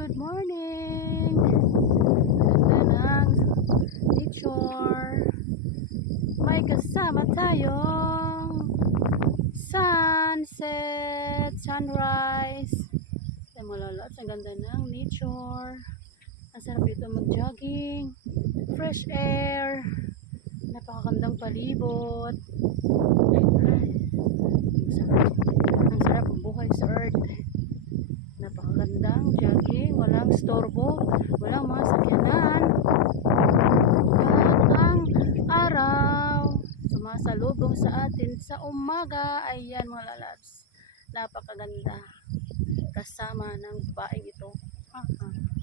good morning! Ganda ng nature. May kasama tayong sunset, sunrise. Ay malalaot, ang ganda ng nature. Ang sarap dito mag-jogging. Fresh air. Napakagandang palibot. Ang sarap ng buhay sa earth. Napakagandang jogging, walang storbo, walang mga sakyanan. At ang araw sumasalubong sa atin sa umaga. Ayan mga lalabs, napakaganda kasama ng babaeng ito.